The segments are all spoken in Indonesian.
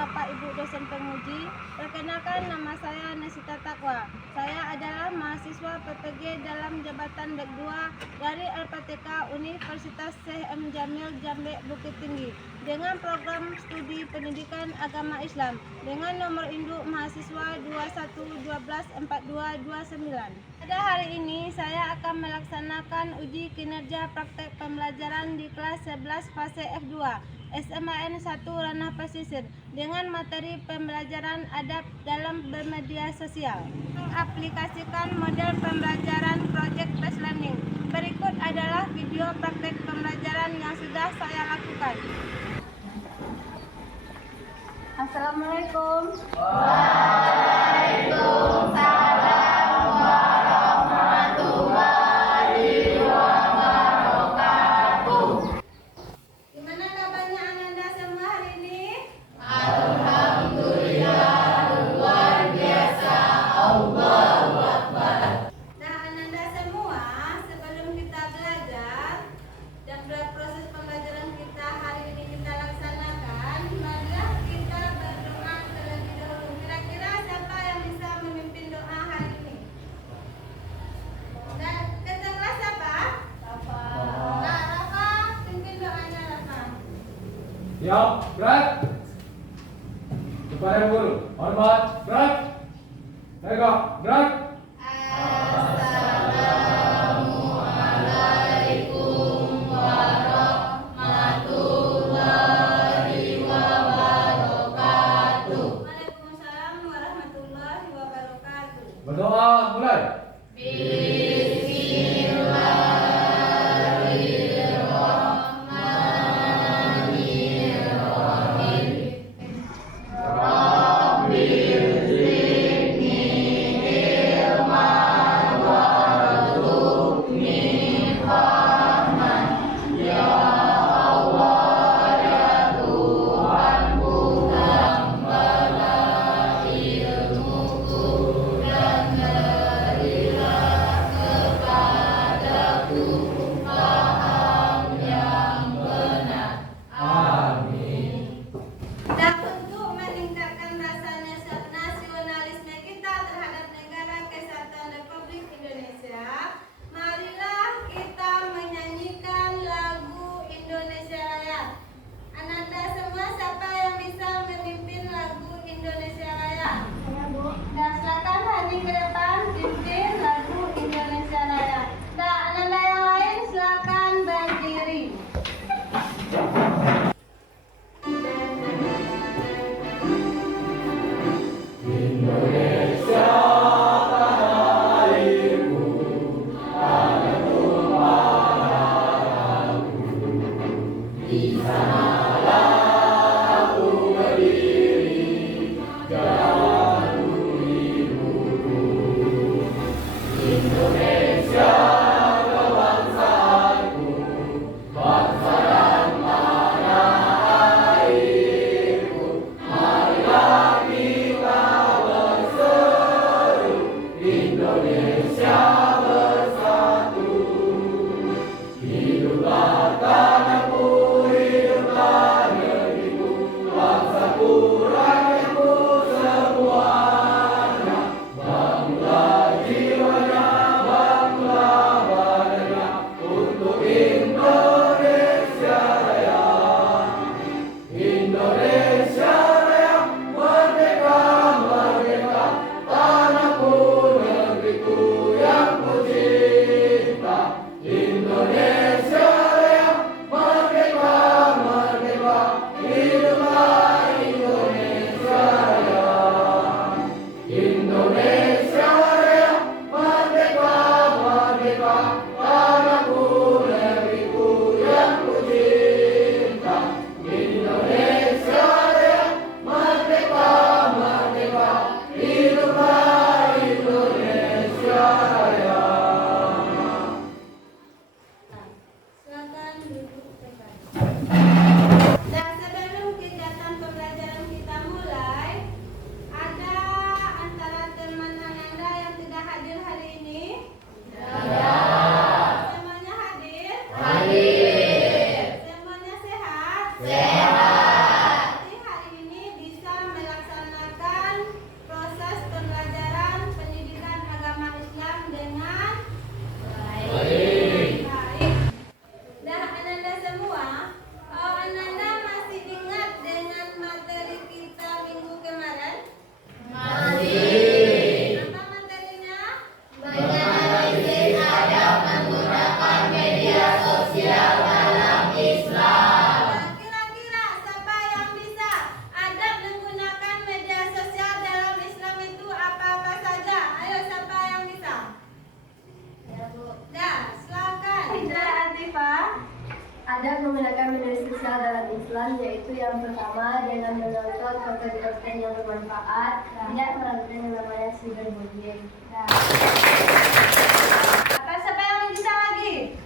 Bapak Ibu dosen penguji. Perkenalkan, nama saya Nasita Takwa. Saya adalah mahasiswa PPG dalam jabatan Dek 2 dari LPTK Universitas Syekh M. Jamil Jambe Bukit Tinggi dengan program studi pendidikan agama Islam dengan nomor induk mahasiswa 21124229. Pada hari ini saya akan melaksanakan uji kinerja praktek pembelajaran di kelas 11 fase F2 SMAN 1 Ranah Pesisir dengan materi pembelajaran adab dalam bermedia sosial. Mengaplikasikan model pembelajaran Project Based Learning. Berikut adalah video praktek pembelajaran yang sudah saya lakukan. Assalamualaikum. Waalaikumsalam warahmatullahi wabarakatuh. Gimana kabarnya Ananda semua hari ini? Alhamdulillah, luar biasa. Allahu Akbar. Nah, Ananda semua, sebelum kita belajar dan proses pembelajaran kita hari ini kita laksanakan, marilah kita berdoa terlebih dahulu. Kira-kira siapa yang bisa memimpin doa hari ini? Dan ketua kelas siapa? Nah, Rafa, pimpin doanya Rafa. Siap, gerak. Kepada guru, hormat, gerak. Tegak, gerak. Assalamualaikum warahmatullahi wabarakatuh. Waalaikumsalam warahmatullahi wabarakatuh. Berdoa, mulai. Dan untuk meningkatkan rasa nasionalisme kita terhadap Negara Kesatuan Republik Indonesia, marilah kita menyanyikan lagu Indonesia Raya. Ananda semua, siapa yang bisa memimpin lagu Indonesia Raya? Saya, Bu. Dan silakan Hani ke depan pimpin lagu Indonesia Raya. Dan Ananda yang lain silakan berdiri. Hiduplah tanahku, hiduplah mengembangkan media sosial dalam Islam, yaitu yang pertama dengan menonton konten-konten yang bermanfaat, tidak melakukan yang namanya cyberbullying. Apa siapa yang bisa lagi?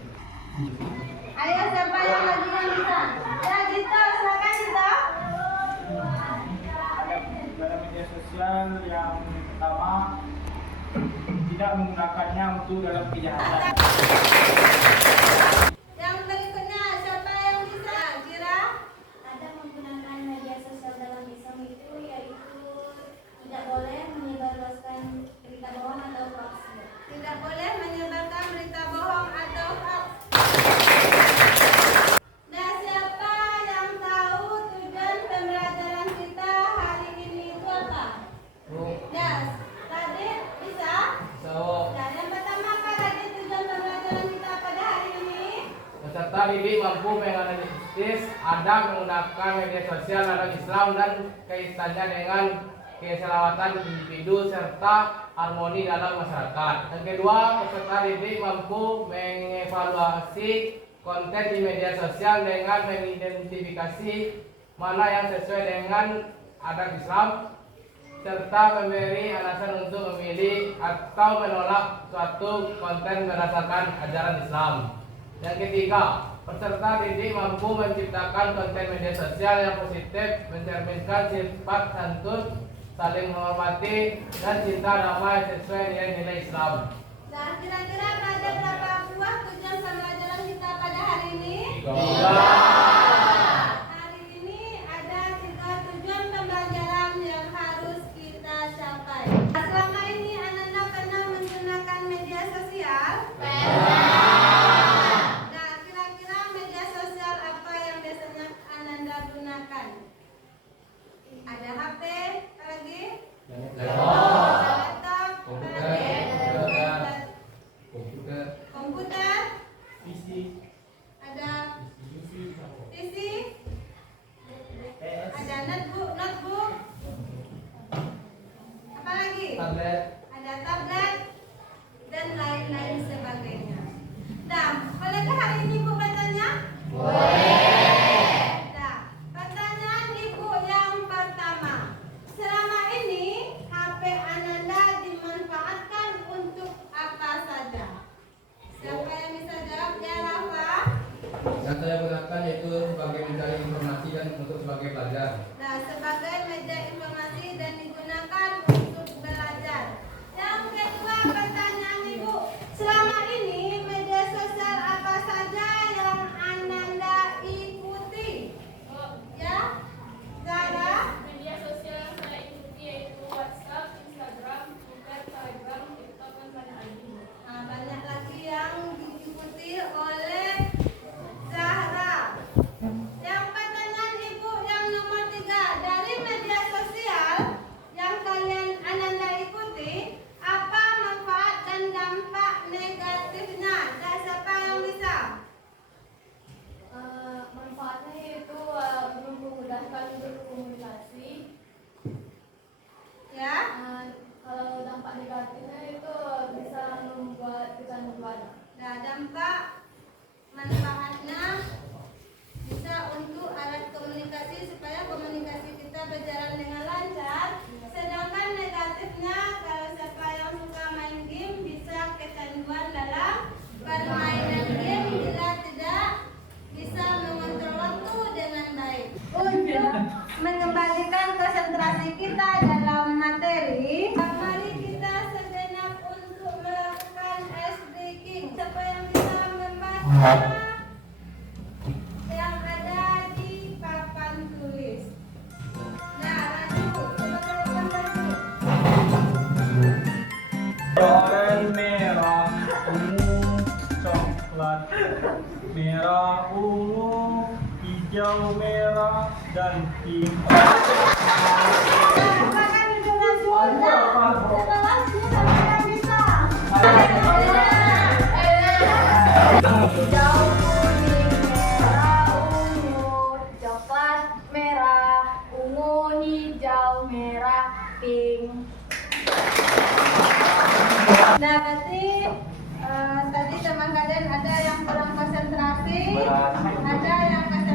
Ayo siapa yang lagi yang bisa? Ya Gito, silakan Gito. Dalam media sosial yang pertama tidak menggunakannya untuk dalam kejahatan. Yang berikutnya siapa yang bisa? Kira? Ada menggunakan media sosial dalam Islam itu yaitu tidak boleh menyebarluaskan berita bohong atau hoax. Tidak boleh menyebarkan berita bohong atau hoax. Nah, siapa yang tahu tujuan pembelajaran kita hari ini itu apa? Yes. Tadi bisa? Nah, yang pertama apa lagi tujuan pembelajaran kita pada hari ini? Peserta didik mampu menganalisis adab menggunakan media sosial dalam Islam dan kaitannya dengan keselamatan individu serta harmoni dalam masyarakat. Yang kedua, peserta didik mampu mengevaluasi konten di media sosial dengan mengidentifikasi mana yang sesuai dengan adab Islam serta memberi alasan untuk memilih atau menolak suatu konten berdasarkan ajaran Islam. Yang ketiga, peserta didik mampu menciptakan konten media sosial yang positif, mencerminkan sifat santun, saling menghormati, dan cinta damai sesuai dengan nilai Islam. Nah, kira-kira ada berapa buah tujuan pembelajaran kita pada hari ini? Hari ini ada 3 tujuan pembelajaran yang harus kita capai. Selama ini Ananda pernah menggunakan media sosial? Nah, kira-kira media sosial apa yang biasanya Ananda gunakan? Ada HP, apa lagi? Laptop, apa lagi? Komputer, PC, ada PC, ada notebook, apa lagi? Tablet. Ada tablet dan lain-lain sebagainya. Nah, bolehkah hari ini Ibu bertanya? Nah, pertanyaan Ibu yang pertama. Selama ini HP Ananda dimanfaatkan untuk apa saja? Siapa yang bisa jawab? Ya, Rafa. Yang saya gunakan yaitu sebagai mencari informasi dan untuk sebagai pelajar. Nah, sebagai media informasi dan digunakan untuk belajar. Yang kedua, pertanyaan Ibu. Selama ini media sosial apa saja yang Ananda ikuti? Ya? Zara? Media sosial yang saya ikuti yaitu WhatsApp, Instagram, Twitter, Telegram, TikTok, dan banyak lagi. Nah, banyak lagi yang diikuti oleh Zahra. Yang pertanyaan Ibu yang nomor 3, dari media sosial yang kalian Ananda ikuti, apa manfaat dan dampak negatifnya? Dan siapa yang bisa? Manfaatnya yaitu memudahkan berkomunikasi. Ya? Kalau dampak negatifnya itu bisa membuat kita membuat. Nah, dampak manfaatnya bisa untuk alat komunikasi supaya komunikasi kita berjalan dengan lancar. Sedangkan negatifnya kalau siapa yang suka main game bisa kecanduan dalam permainan game bila tidak bisa mengontrol waktu dengan baik. Untuk mengembalikan konsentrasi kita dalam materi, mari kita sejenak untuk melakukan ice breaking. Siapa yang bisa membaca yang ada di papan tulis? Nah, Raju, coba kalian Raju. oranye, merah, ungu, coklat, merah, ungu, hijau, merah, dan pink. Silakan dengan sudah. Setelah siapa yang bisa? Hijau, kuning, merah, ungu, coklat, merah, ungu, hijau, merah, pink. Nah, berarti tadi teman kalian ada yang kurang konsentrasi, ada yang konsentrasi.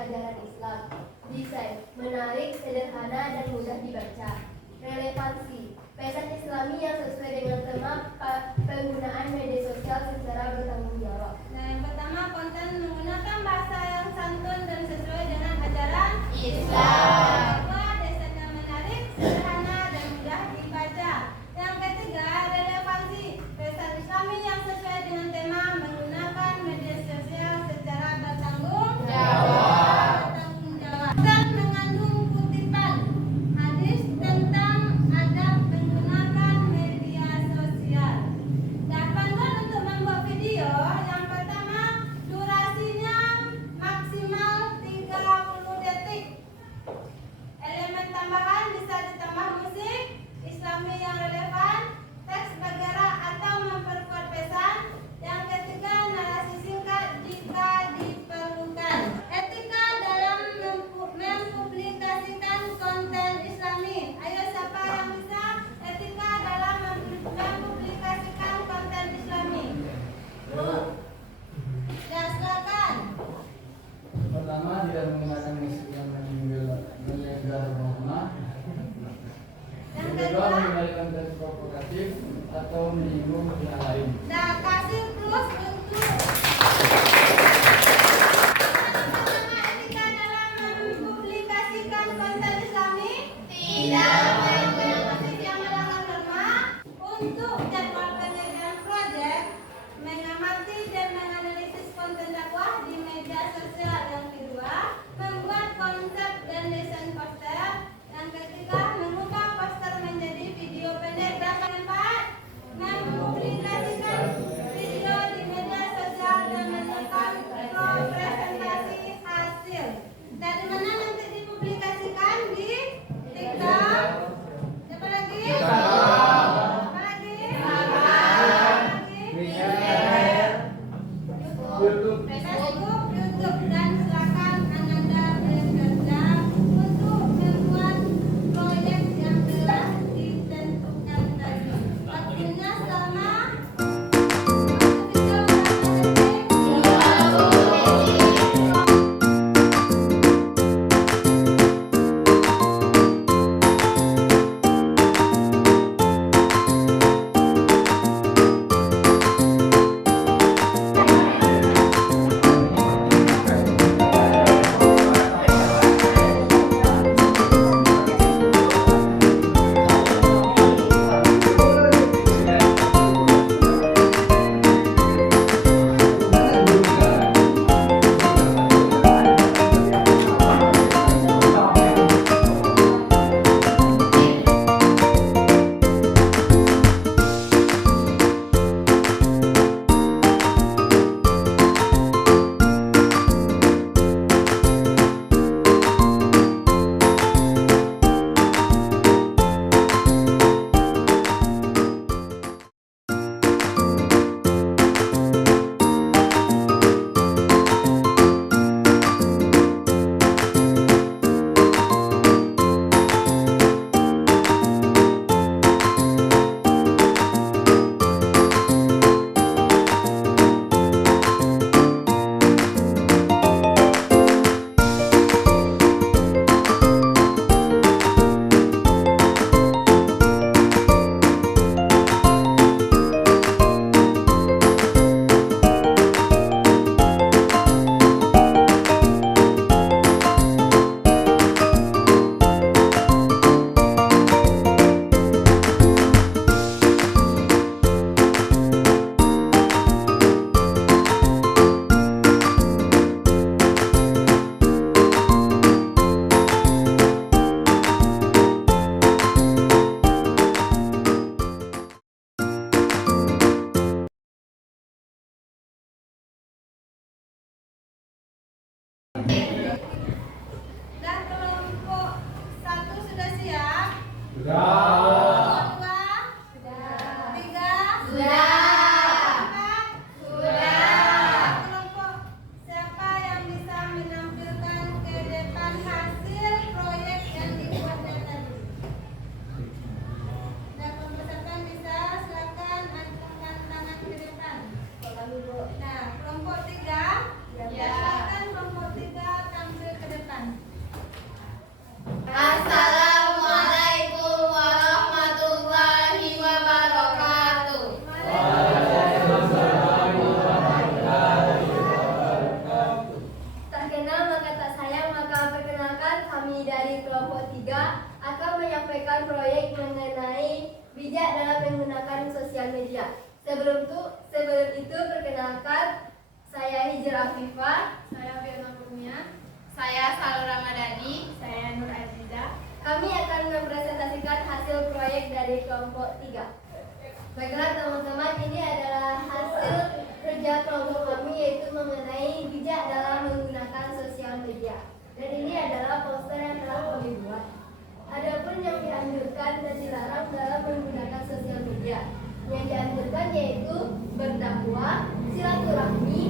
ajaran Islam. Desain menarik, sederhana, dan mudah dibaca. Relevansi pesan Islami yang sesuai dengan tema penggunaan media sosial secara bertanggung jawab. Nah, yang pertama, konten menggunakan bahasa yang santun dan sesuai dengan ajaran Islam. Yang kedua, desainnya menarik, sederhana, dan mudah dibaca. Yang ketiga, relevansi pesan Islami yang sesuai dengan tema menggunakan media sosial secara bertanggung jawab. Dan mengandung kutipan hadis tentang adab menggunakan media sosial. Dan panduan untuk membuat video, yang pertama, durasinya maksimal 30 detik. Elemen tambahan bisa ditambah musik Islami yang relevan, teks bergerak atau memperkuat pesan. Yang ketiga, narasi singkat jika diperlukan. Etika dalam mempublikasikan konten Islami. Ayo, siapa yang bisa etika dalam mempublikasikan konten Islami? Ya, silakan. Pertama, tidak menggunakan musik yang menyegar norma. Yang Yang kedua, kedua, menghindari konten provokatif atau menyinggung pihak lain. nah, kasih plus untuk etika dalam mempublikasikan konten Islami. Tidak menggunakan musik yang melanggar norma. Untuk jadwal penyediaan proyek, mengamati dan menganalisis konten dakwah di media sosial. Yang kedua, membuat konsep dan desain poster. Yang ketiga, mengubah poster menjadi video pendek. Dan yang keempat, mempublikasikan video di media sosial dan melakukan presentasi hasil. Dari mana nanti dipublikasikan? Di TikTok. Siapa lagi? Apa lagi? YouTube. Facebook, YouTube, dan silakan Ananda bekerja untuk membuat proyek yang telah ditentukan tadi. Waktunya selama 30 detik. Dan kelompok 1 sudah siap? Sudah. Kelompok 2? Sudah. 3? Sudah. 4? Sudah. Kelompok siapa yang bisa menampilkan ke depan hasil proyek yang dibuatnya tadi? Nah, kelompok siapa yang bisa? Silakan angkatkan tangan ke depan. Nah, kelompok 3? Ya. Silakan kelompok 3 tampilkan tentang proyek mengenai bijak dalam menggunakan sosial media. Sebelum itu perkenalkan, saya Hijrah Afifah, Saya Firman Kurnia. Saya Salur Ramadhani. Saya Nur Aziza. kami akan mempresentasikan hasil proyek dari kelompok 3. Baiklah teman-teman, ini adalah hasil kerja kelompok kami, yaitu mengenai bijak dalam menggunakan sosial media. Dan ini adalah poster yang telah kami buat. Adapun yang dianjurkan dan dilarang dalam menggunakan sosial media. Yang dianjurkan yaitu berdakwah, silaturahmi,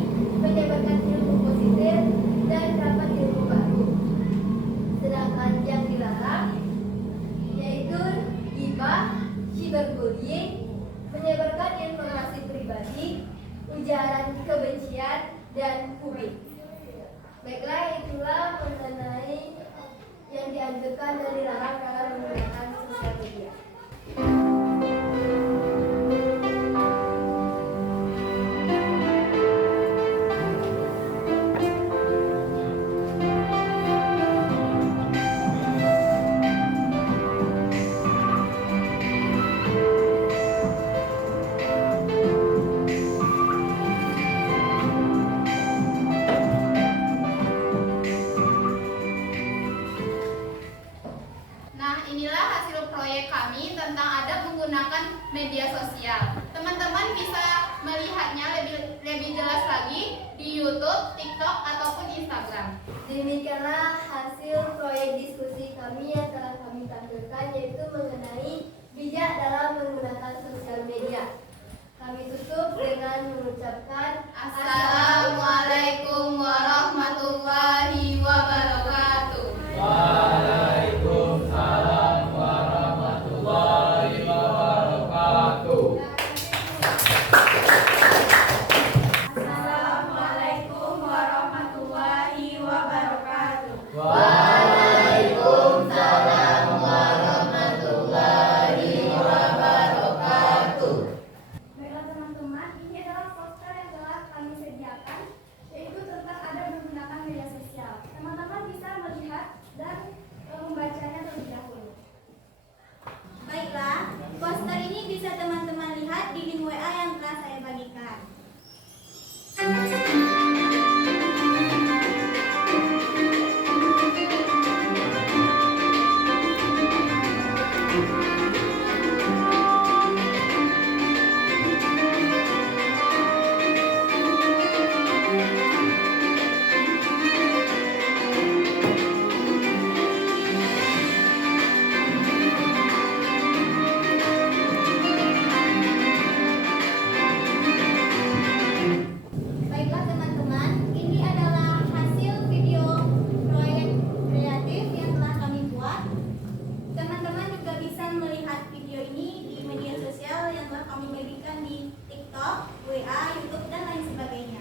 menyebarkan ilmu positif, dan dapat ilmu baru. Sedangkan yang dilarang yaitu ghibah, cyberbullying, menyebarkan informasi pribadi, ujaran kebencian, dan publik. Baiklah, itulah mengenai yang dianjurkan dan dilarang dalam menggunakan sosial media. Nah, inilah hasil proyek kami tentang adab menggunakan media sosial. Teman-teman bisa melihatnya lebih jelas lagi di YouTube, TikTok, ataupun Instagram. Demikianlah hasil proyek diskusi kami yang telah kami tampilkan, yaitu mengenai bijak dalam menggunakan sosial media. Kami tutup dengan mengucapkan Assalamualaikum warahmatullahi wabarakatuh. Waalaikumsalam warahmatullahi wabarakatuh. Assalamualaikum warahmatullahi wabarakatuh. Waalaikumsalam warahmatullahi wabarakatuh. Baiklah teman-teman, ini adalah poster yang telah kami sediakan, yaitu tentang adab menggunakan media sosial. Teman-teman bisa melihat dan membacanya terlebih dahulu. Baiklah, poster ini bisa teman-teman lihat di link WA yang telah saya bagikan. Baiklah teman-teman, ini adalah hasil video proyek kreatif yang telah kami buat. Teman-teman juga bisa melihat video ini di media sosial yang telah kami bagikan di TikTok, WA, YouTube, dan lain sebagainya.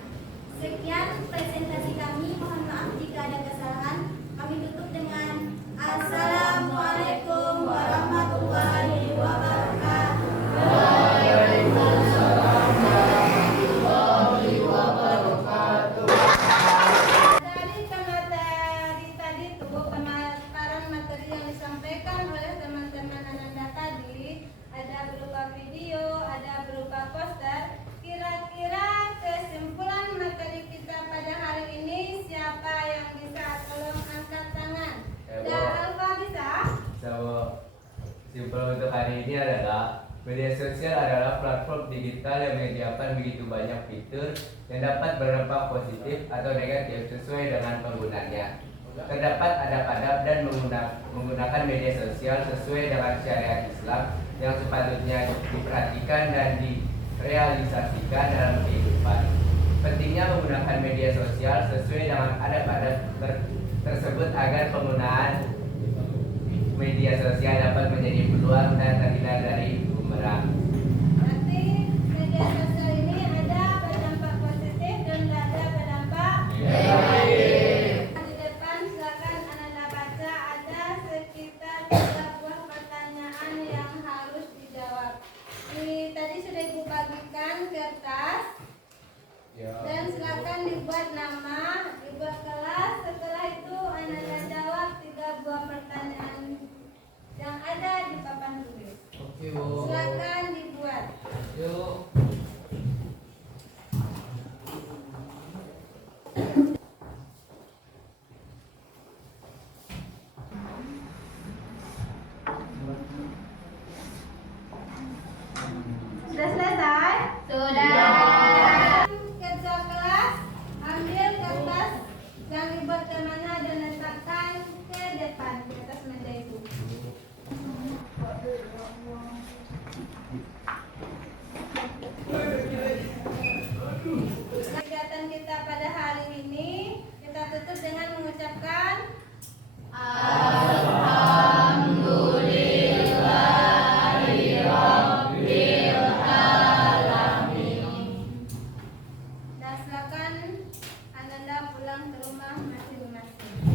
Sekian presentasi kami, mohon maaf jika ada kesalahan. Kami tutup dengan Assalamualaikum warahmatullahi wabarakatuh. Tadi itu pemaparan materi yang disampaikan oleh teman-teman Ananda tadi, ada berupa video, ada berupa poster. Kira-kira kesimpulan materi kita pada hari ini, siapa yang bisa? Tolong angkat tangan. Dan Alfa bisa? Simpel untuk hari ini adalah media sosial adalah platform digital yang menyediakan begitu banyak fitur yang dapat berdampak positif atau negatif sesuai dengan penggunanya. Terdapat adab-adab dan menggunakan media sosial sesuai dengan syariat Islam yang sepatutnya diperhatikan dan direalisasikan dalam kehidupan. Pentingnya menggunakan media sosial sesuai dengan adab-adab tersebut agar penggunaan media sosial dapat menjadi peluang dan terhindar dari bumerang. Berarti media sosial ini ada berdampak positif dan ada berdampak negatif. Di depan silakan Ananda baca, ada sekitar 3 buah pertanyaan yang harus dijawab. Tadi sudah Ibu bagikan kertas dan silakan dibuat nama, dibuat kelas. Setelah itu Ananda jawab 3 buah pertanyaan yang ada di pulang ke rumah masing-masing.